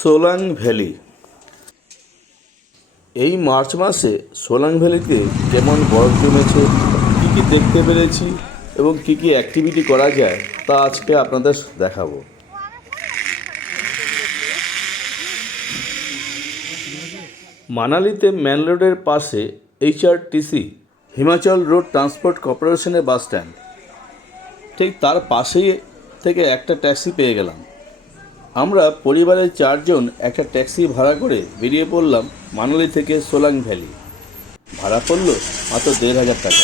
Solang valley. এই March মাসে সোলাং ভ্যালিতে কেমন বরফ জমেছে, কী কী দেখতে পেরেছি এবং কী কী অ্যাক্টিভিটি করা যায় তা আজকে আপনাদের দেখাবো। মানালিতে মেন রোডের পাশে HRTC হিমাচল রোড ট্রান্সপোর্ট কর্পোরেশনের বাস স্ট্যান্ড, ঠিক তার পাশেই থেকে একটা ট্যাক্সি পেয়ে গেলাম। আমরা পরিবারের 4 জন একটা ট্যাক্সি ভাড়া করে বেরিয়ে পড়লাম মানালি থেকে সোলাং ভ্যালি। ভাড়া পড়ল মাত্র 1,500 টাকা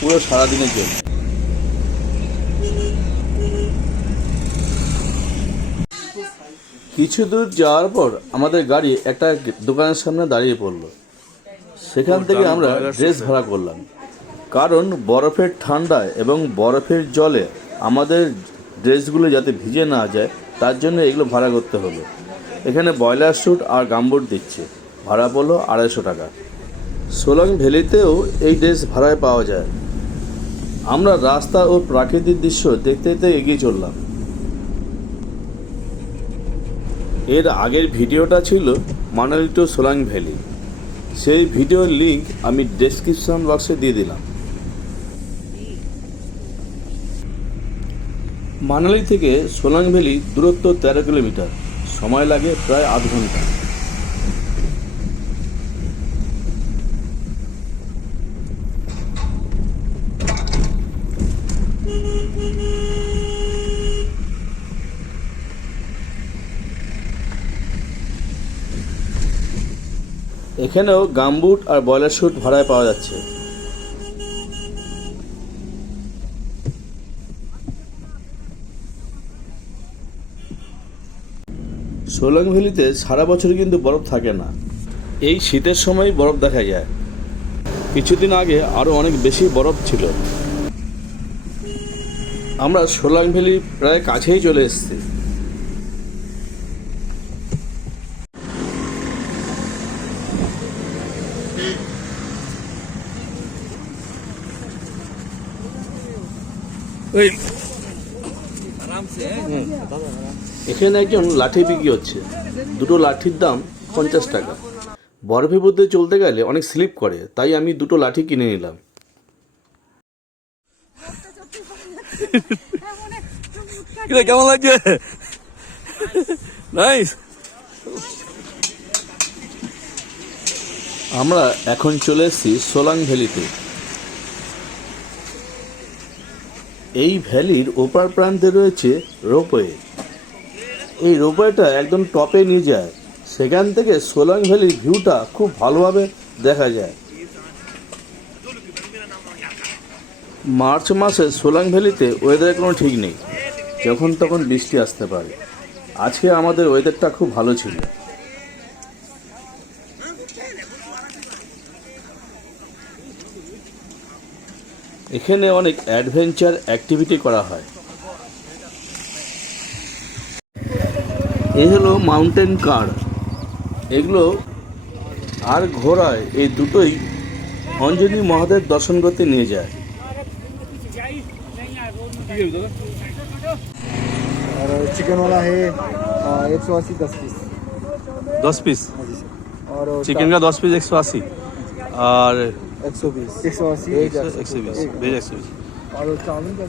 পুরো সারাদিনের জন্য। কিছু দূর যাওয়ার পর আমাদের গাড়ি একটা দোকানের সামনে দাঁড়িয়ে পড়লো। সেখান থেকে আমরা ড্রেস ভাড়া করলাম, কারণ বরফের ঠান্ডায় এবং বরফের জলে আমাদের ড্রেসগুলো যাতে ভিজে না যায় তার জন্য এগুলো ভাড়া করতে হলো। এখানে বয়লার স্যুট আর গামবুট দিচ্ছে, ভাড়া পড়লো 250 টাকা। সোলাং ভ্যালিতেও এই ড্রেস ভাড়ায় পাওয়া যায়। আমরা রাস্তা ও প্রাকৃতিক দৃশ্য দেখতে দেখতে এগিয়ে চললাম। এর আগের ভিডিওটা ছিল মানালি টু সোলাং ভ্যালি, সেই ভিডিওর লিঙ্ক আমি ডেসক্রিপশন বক্সে দিয়ে দিলাম। মানালি থেকে সোলাং ভ্যালি দূরত্ব 13 কিলোমিটার, সময় লাগে প্রায় আধ ঘন্টা। এখানেও গামবুট আর বয়লার স্যুট ভাড়ায় পাওয়া যাচ্ছে। সোলাং ভ্যালিতে সারা বছর কিন্তু বরফ থাকে না, এই শীতের সময় বরফ দেখা যায়। কিছুদিন আগে আরও অনেক বেশি বরফ ছিল। আমরা সোলাং ভ্যালি প্রায় কাছেই চলে এসেছি। এখানে একজন লাঠি বিক্রি হচ্ছে, দুটো লাঠির দাম 50 টাকা। বরফের মধ্যে চলতে গেলে অনেক স্লিপ করে, তাই আমি দুটো লাঠি কিনে নিলাম। কেমন লাগছে? নাইস। আমরা এখন চলে এসেছি সোলাং ভ্যালিতে। এই ভ্যালির ওপার প্রান্তে রয়েছে রোপওয়ে। এই রোপওয়েটা একদম টপে নিয়ে যায়, সেখান থেকে সোলাং ভ্যালির ভিউটা খুব ভালোভাবে দেখা যায়। মার্চ মাসে সোলাং ভ্যালিতে ওয়েদারের কোনো ঠিক নেই, যখন তখন বৃষ্টি আসতে পারে। আজকে আমাদের ওয়েদারটা খুব ভালো ছিল। এখানে অনেক অ্যাডভেঞ্চার অ্যাক্টিভিটি করা হয়। এই হলো মাউন্টেন কার। এগুলো আর ঘোড়ায়, এই দুটোই অঞ্জলি মহাদেব দর্শন করতে নিয়ে যায়। और चिकन वाला है 180 10 पीस। 10 पीस और चिकन का 10 पीस 180 और 120 180 120 वेज 120 और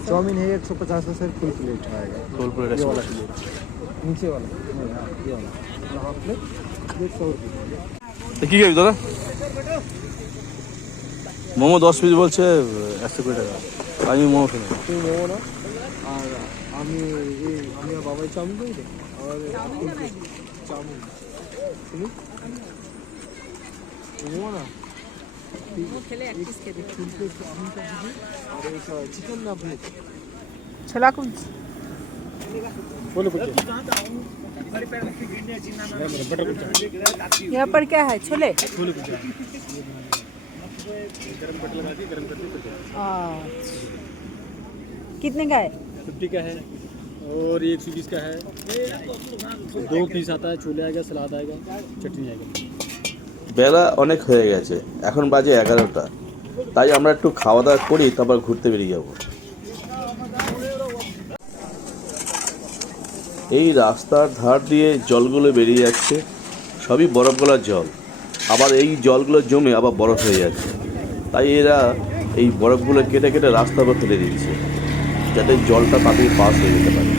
चाउमीन है 150 का सर फुल प्लेट आएगा। फुल प्लेट ये वाला 120। प्लेट नीचे वाला नहीं, हाँ, ये वाला हाफ प्लेट 150 रुपये। কি খাবি দাদা? মোমো 10 পিস বলছে 120 টাকা। আমি মোমো খাই। তুমি মোমো না, আর আমি আর বাবাই চাউমিন খাই আর ফুল প্লেট চাউমিন। তুমি মোমো না खेले एक पीस के फुल प्लेट चाउमीन का दीजिए और एक चिकन ना प्लेट छोला कुछ बोलो कुछ। यहाँ पर क्या है? छोले कितने का है? 50 का है और 120 का है। 2 पीस आता है, छोले आएगा, सलाद आएगा, चटनी आएगा। বেলা অনেক হয়ে গেছে, এখন বাজে 11টা, তাই আমরা একটু খাওয়া দাওয়া করি, তারপর ঘুরতে বেরিয়ে যাব। এই রাস্তার ধার দিয়ে জলগুলো বেরিয়ে যাচ্ছে, সবই বরফ গলার জল। আবার এই জলগুলো জমে আবার বরফ হয়ে যাচ্ছে, তাই এরা এই বরফগুলো কেটে কেটে রাস্তার উপর ফেলে দিচ্ছে, যাতে জলটা তাড়াতাড়ি পাস হয়ে যেতে পারে।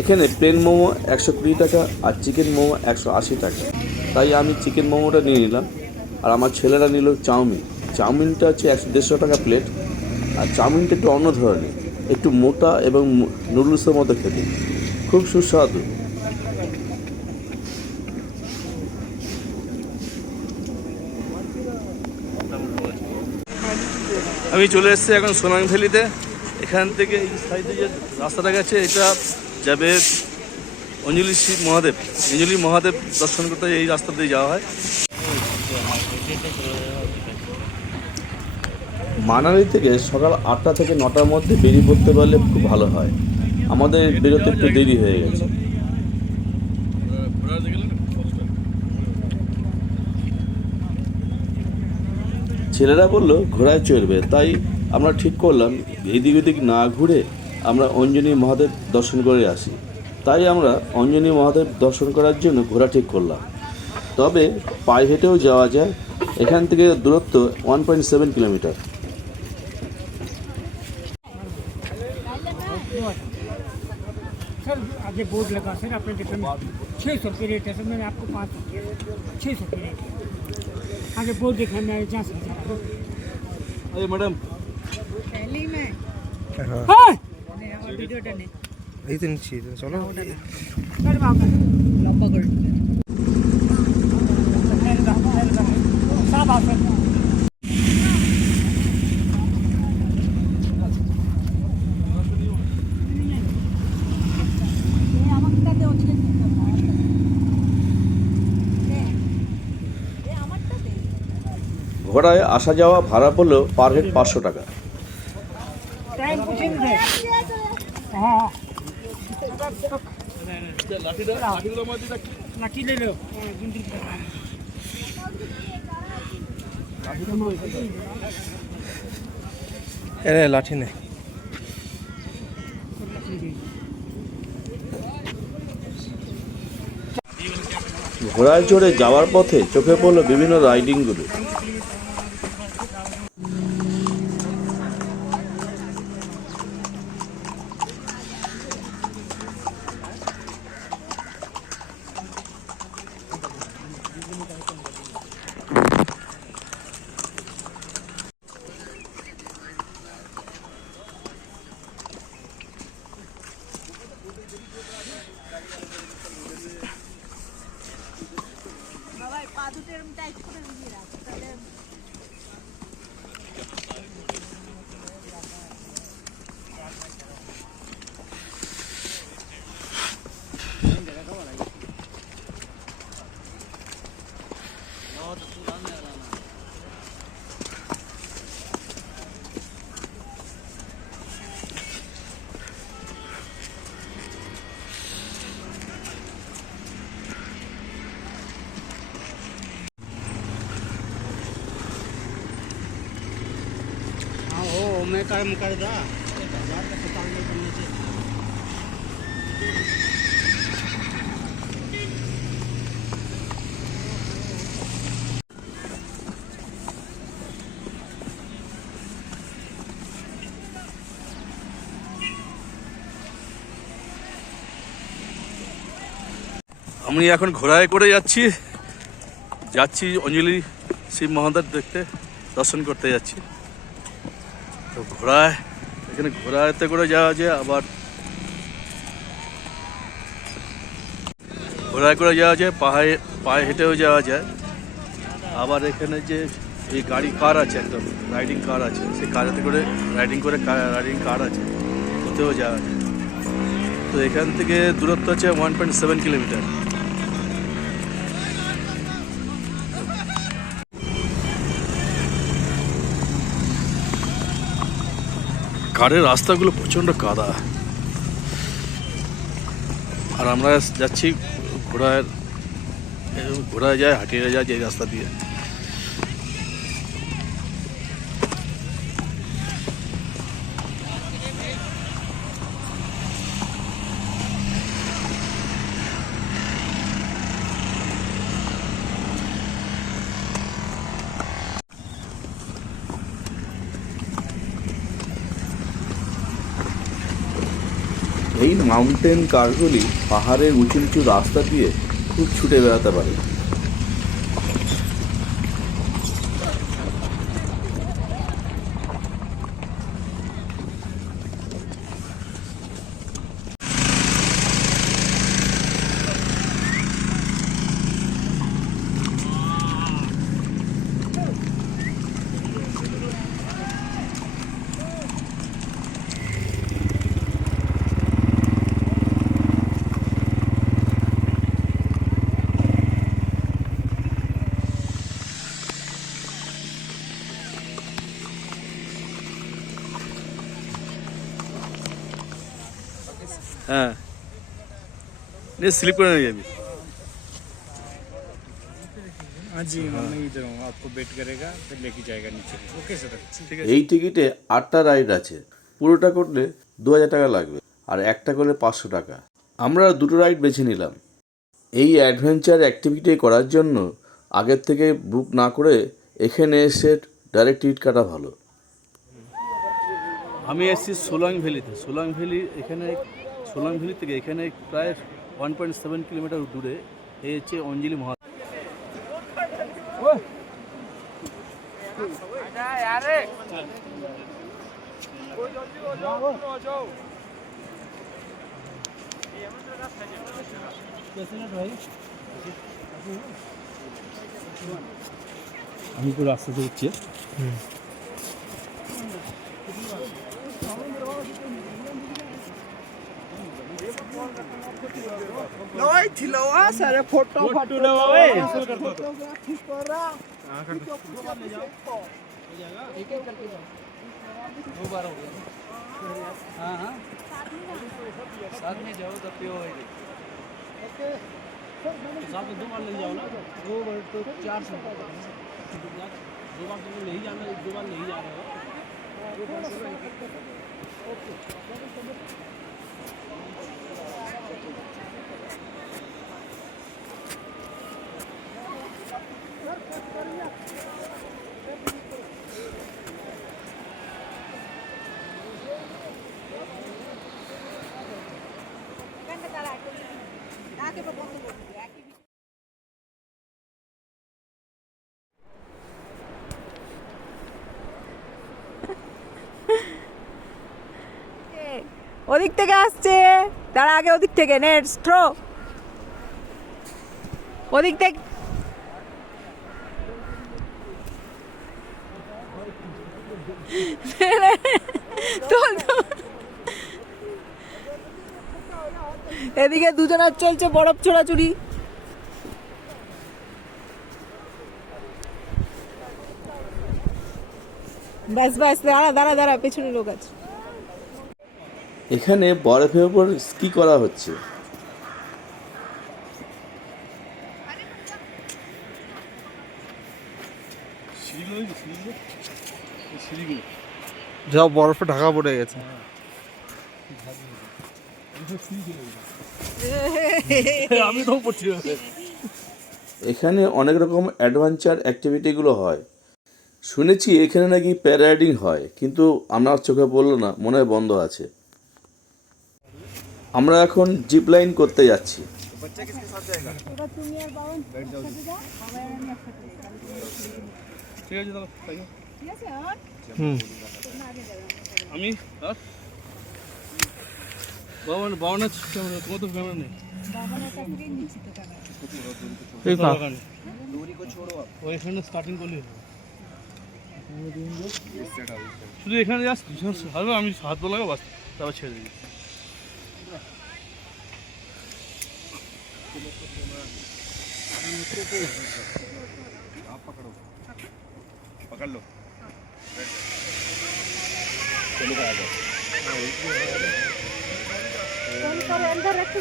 এখানে প্লেন মোমো 120 টাকা আর চিকেন মোমো 180 টাকা। তাই আমি চিকেন মোমোটা নিয়ে নিলাম, আর আমার ছেলেরা নিল চাউমিন। চাউমিনটা হচ্ছে 150 টাকা প্লেট, আর চাউমিনটা একটু অন্য ধরনের, একটু মোটা এবং নুডলসের মতো খেতে, খুব সুস্বাদু। আমি চলে এসেছি এখন সোনাং ভ্যালিতে। এখান থেকে এই সাইডে যে রাস্তাটা গেছে, এটা যাবে অঞ্জলি শিব মহাদেব। অঞ্জলি মহাদেব দর্শন করতে এই রাস্তা দিয়ে যাওয়া হয়। মানালি থেকে সকাল 8টা থেকে 9টার মধ্যে বেরিয়ে পড়তে পারলে খুব ভালো হয়। আমাদের বেরোতে একটু দেরি হয়ে গেছে। ছেলেরা বলল ঘোড়ায় চড়বে, তাই আমরা ঠিক করলাম এদিক ওদিক না ঘুরে আমরা অঞ্জনি মহাদেব দর্শন করে আসি। তাই আমরা অঞ্জনি মহাদেব দর্শন করার জন্য ঘোড়া ঠিক করলাম। তবে পায়ে হেঁটেও যাওয়া যায়, এখান থেকে দূরত্ব 1.7 কিলোমিটার। सर आगे बोर्ड लगा सर अपने डिफरेंट 600 रुपये रेट है सर, मैंने आपको 5 600 रुपये रेट है। आगे बोर्ड देखा मैं जहाँ से अरे मैडम पहले ही मैं हाँ वीडियो डने এই তো নিচ্ছি, চলো। सर बाबा लंबा कर साहब आप सर আমারটা দে ওকে ঘোড়ায় আসা যাওয়া ভাড়া পড়লো পার হেড 500 টাকা। टाइम कुछ नहीं है। हाँ लाठी ले लो। এরে লাঠি নেই। ঘোড়ায় চড়ে যাওয়ার পথে চোখে পড়লো বিভিন্ন রাইডিংগুলো। বাবা পা দুটো এরকম টাইট করে দিয়ে রাখ তাহলে मैं कर्म कर दा 1000 का दुकान में करने से আমি এখন ঘোড়ায় করে যাচ্ছি অঞ্জলি শিব মহাদেব দেখতে, দর্শন করতে যাচ্ছি। তো এখানে ঘোড়াতে করে যাওয়া যায়, আবার ঘোড়ায় করে যাওয়া যায়, পায়ে হেঁটেও যাওয়া যায়। আবার এখানে যে এই কার আছে, একদম রাইডিং কার আছে, সেই কারেতে করে রাইডিং কার আছে, ওতেও যাওয়া যায়। তো এখান থেকে দূরত্ব হচ্ছে 1.7 কিলোমিটার। কারের রাস্তাগুলো প্রচণ্ড কাদা, আর আমরা যাচ্ছি ঘোড়ার এরকম ঘোরা যায়, হাঁটিয়ে যায় এই রাস্তা দিয়ে। এই মাউন্টেন কারগুলি পাহাড়ের উঁচু নিচু রাস্তা দিয়ে খুব ছুটে বেড়াতে পারে। হ্যাঁ, নিয়ে স্লিপ করে নিয়ে যাবি। हाँ जी मैं इधर हूँ, आपको वेट करेगा फिर लेके जाएगा नीचे। ओके सर, ठीक है। এই টিকিটে 8টা রাইড আছে। পুরোটা করলে 2000 টাকা লাগবে, আর একটা করলে 500 টাকা। আমরা দুটো রাইড বেছে নিলাম। এই অ্যাডভেঞ্চার অ্যাক্টিভিটি করার জন্য আগের থেকে বুক না করে এখানে এসে ডাইরেক্ট টিকিট কাটা ভালো। আমি এসেছি সোলাং ভ্যালিতে। সোলাং ভ্যালি এখানে, সোলাং ভ্যালি থেকে এখানে প্রায় 1.7 কিলোমিটার দূরে এই হচ্ছে অঞ্জলি মহা। আমি পুরো রাস্তা উঠছি। এখানটা তারা তাকে বন্ধ করে দিবে একই। ওদিক থেকে আসছে, তার আগে ওদিক থেকে নেক্সট থ্রো, ওদিক থেকে তোল তোল। এদিকে দুজনের চলছে বরফ ছোড়াছুড়ি। ব্যাস ব্যাস, দাঁড়া দাঁড়া দাঁড়া, পেছনে লোক আছে। এখানে বরফের উপর স্কি করা হচ্ছে। যা বরফে ঢাকা পড়ে গেছে। আমি তো পড়ছি। এখানে অনেক রকম অ্যাডভেঞ্চার অ্যাক্টিভিটিগুলো হয়। শুনেছি এখানে নাকি প্যারাগ্লাইডিং হয়, কিন্তু আমার চোখে পড়লো না, মনে হয় বন্ধ আছে। আমরা এখন জিপ লাইন করতে যাচ্ছি। ঠিক আছে দাদা, তাই হোক। আমি বাবা না, তোমার তো ক্যামেরা নেই। ওইখানে স্টার্টিং করলে শুধু এখানে জাস্ট আমি হাত বলাবো, বাস তারপর ছেড়ে দিই। पकड़ लो। अंदर रख के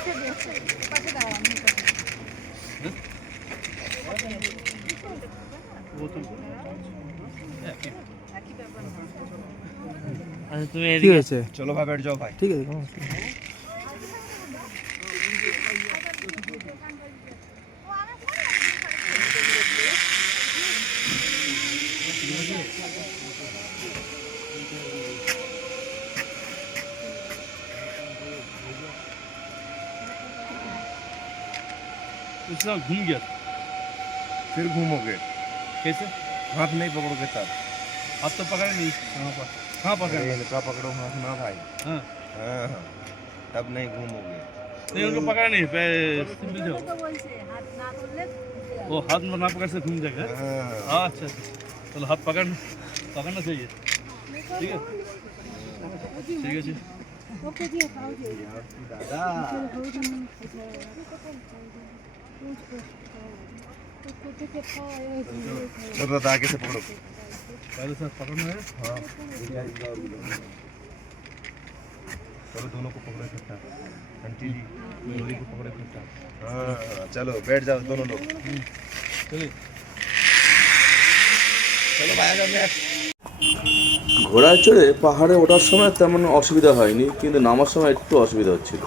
ঠিক আছে চলো ভাই बैठ जाओ भाई ঠিক আছে কোনো অসুবিধা নেই। उसका घूम गया फिर घूमोगे कैसे हाथ नहीं पकड़ोगे तब हाथ तो पकड़े नहीं कहाँ पकड़े इनका पकड़ो हाथ ना भाई हाँ हाँ हाँ तब नहीं घूमोगे नहीं उनको पकड़ा नहीं सिंपल जाओ वो हाथ में ना पकड़ से घूम जाएगा हाँ अच्छा चलो हाथ पकड़ना चाहिए ठीक है ठीक है जी चलो दादा आगे से पकड़ो पहले से पकड़ना है हाँ चलो दोनों को पकड़ो इकट्ठा आंटी जी लोरी को पकड़ो इकट्ठा हाँ चलो बैठ जाओ दोनों लोग चलिए चलो भाई आजा मैं ঘোড়ায় চড়ে পাহাড়ে ওঠার সময় তেমন অসুবিধা হয়নি, কিন্তু নামার সময় একটু অসুবিধা হচ্ছিল।